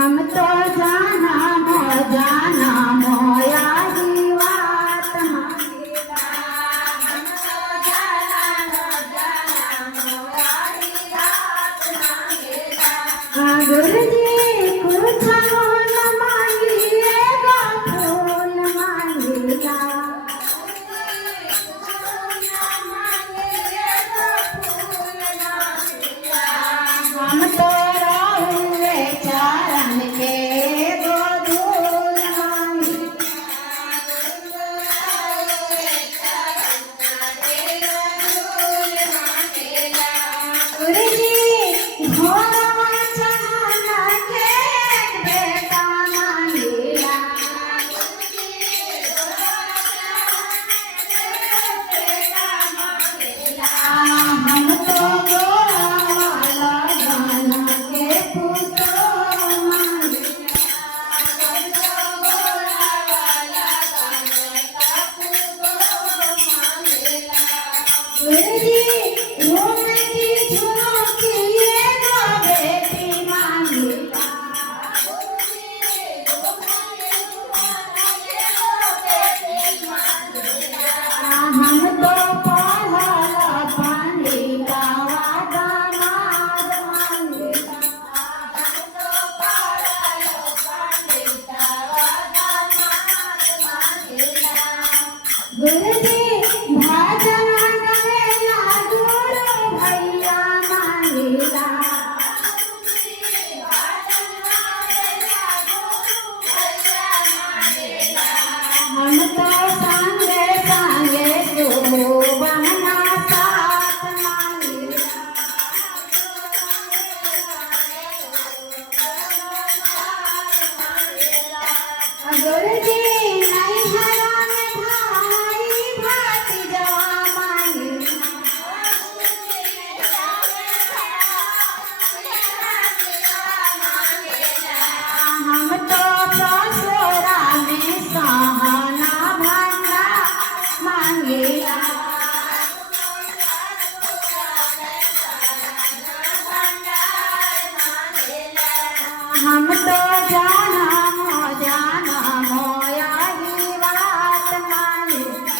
हम तो जाना मोया ही बात मांगेला। हम तो जाना मोया ही बात मांगेला। गुरुजी कुछ न मांगिएगा फूल मांगेला। हम तो रहुए चरण के गोधूल गुरुजी घोड़ा चढ़ाना के बेटा मांगेला। हम तो गोरा गाना के पुतो गुरुजी घूम की झुमकी एगो बेटी मांगेला। हम तो पढ़ल पंडितवा दामाद मांगेला। गुरुजी भजन करेला गुरु भैया मांगेला। हम तो संगे संगे बहना साथ मांगेला। गुरुजी नहीं हराम भाई भतीजवा मांगेला। हम तो ससुरा में सहना भंडा मांगेला। हम तो जाना मोया ही बात मांगेला।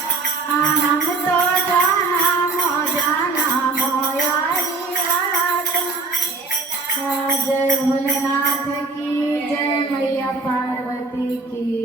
हम तो जाना मोया ही बात मांगेला। जय भोलेनाथ की जय, मैया पार्वती की।